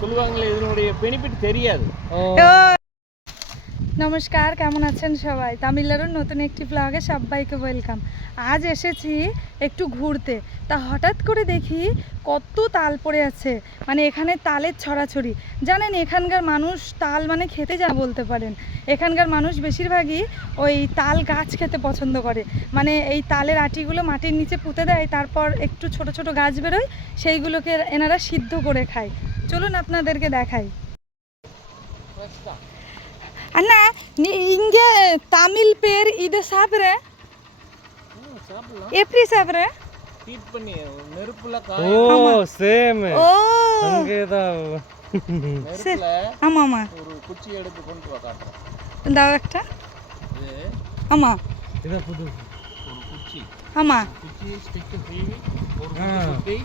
சொல்லுவாங்களே இதனுடைய பெனிஃபிட் தெரியாது। নমস্কার, কেমন আছেন সবাই? তামিলনাড়ুর নতুন একটি ব্লগে সবাইকে ওয়েলকাম। আজ এসেছি একটু ঘুরতে, তা হঠাৎ করে দেখি কত তাল পড়ে আছে, মানে এখানে তালের ছড়াছড়ি। জানেন এখানকার মানুষ তাল মানে খেতে যা বলতে পারেন, এখানকার মানুষ বেশিরভাগই ওই তাল গাছ খেতে পছন্দ করে। মানে এই তালের আটিগুলো মাটির নিচে পুঁতে দেয়, তারপর একটু ছোট ছোট গাছ বেরোয়, সেইগুলোকে এনারা সিদ্ধ করে খায়। চলুন আপনাদেরকে দেখাই। அண்ணா நீ இங்கே தமிழ் பேர் இது சாப்பிட்ற எப்படி சாப்பிட்ற? ஹீட் பண்ணி நெருப்புல சேம் ஓ அங்கேதான் நெருப்புல ஆமா ஆமா ஒரு குச்சி எடுத்து கொண்டு வா காட்டுறேன்। இந்த একটা இது ஆமா இது புது ஒரு குச்சி ஆமா குச்சி ஸ்டிக் தீவி ஒரு குச்சி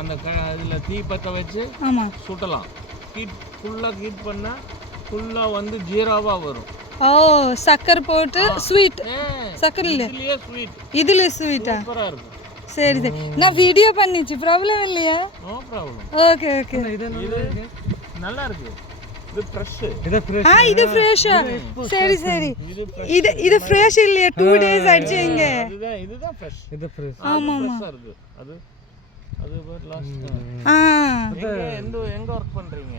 அந்த இதுல தீ பத்த வச்சு ஆமா சுடலாம்। ஹீட் ஃபுல்லா ஹீட் பண்ணா ஃபுல்லா வந்து ஜீராவா வரும்। ஓ சக்கரை போட்டு ஸ்வீட் சக்கரை இல்ல இதுலயே ஸ்வீட் இதுல ஸ்வீட்டா? சூப்பரா இருக்கும்। சரி சரி, நான் வீடியோ பண்ணிச்சு, ப்ராப்ளம் இல்லையா? No problem. ஓகே ஓகே, இது நல்லா இருக்கு। இது ஃப்ரெஷ், இது ஃப்ரெஷ். இது ஃப்ரெஷ்ஷா? சரி சரி, இது ஃப்ரெஷ் இல்லையா? 2 டேஸ் ஆயிடுச்சு இங்க. இதுதான் ஃப்ரெஷ், இது ஃப்ரெஷ். ஆமா ஆமா இருக்கு। அது லாஸ்ட் எங்க வர்க் பண்றீங்க?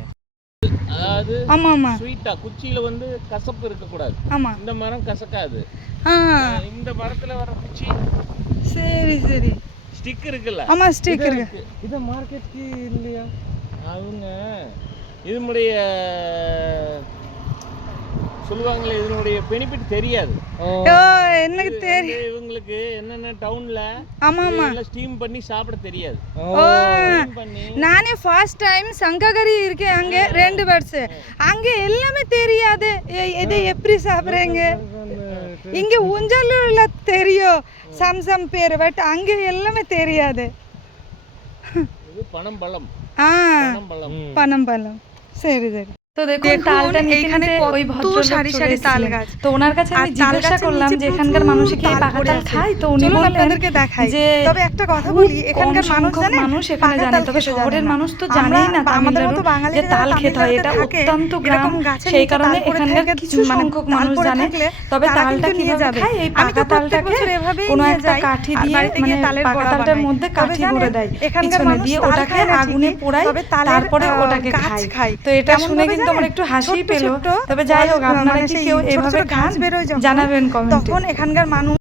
அதாவது ஆமா ஆமா ஸ்வீட்டா குச்சியில வந்து கசப்பு இருக்க கூடாது। ஆமா, இந்த மரம் கசக்காது। இந்த மரத்துல வர குச்சி சரி சரி, ஸ்டிக் இருக்குல்ல? ஆமா ஸ்டிக் இருக்கு. இது மார்க்கெட்க்கு இல்லையா? அவங்க இதனுடைய சொல்லுவாங்களே இதனுடைய பெனிஃபிட் தெரியாது। ஓ எனக்கு தெரியும். இவங்களுக்கு என்னென்ன டவுன்ல ஆமா ஆமா எல்லாம் ஸ்டீம் பண்ணி சாப்பிட தெரியாது। ஓ நானே ஃபர்ஸ்ட் டைம் சங்ககரி இருக்கு அங்க 2 பேர்ஸ், அங்க எல்லாமே தெரியாது இது எப்படி சாப்பிடுறீங்க. இங்க ஊஞ்சல்ல தெரியும் சம்சம் பேர், பட் அங்க எல்லாமே தெரியாது। இது பனம் பழம், পনম পলম। সরি সরি, তো দেখুন তালটা এখানে ওই ভদ্র সারি সারি তাল গাছ। তো ওনার কাছে আমি জিজ্ঞাসা করলাম যে এখানকার মানুষ কি পাকা তাল খায়, তো উনি বললেন আপনাদেরকে দেখাই যে তবে একটা কথা বলি, এখানকার মানুষ এখানে জানে, তবে শহরের মানুষ তো জানেই না তামিলনাড়ু যে তাল খেতে হয়, এটা অত্যন্ত গ্রাম, সেই কারণে এখানকার কিছু সংখ্যক মানুষ জানে। তবে তালটা কিভাবে খায়, এই পাকা তালটাকে কোনো একটা কাঠি দিয়ে মানে পাকা তালটার মধ্যে কাঠি ভরে দেয় পিছনে দিয়ে, ওটাকে আগুনে পোড়ায়, তারপরে ওটাকে খায়। তো এটা শুনে কিন্তু আমার একটু হাসি পেল। তবে যাই হোক, আপনারা কি কেউ এভাবে খান জানাবেন কমেন্টে। তখন এখানকার মানুষ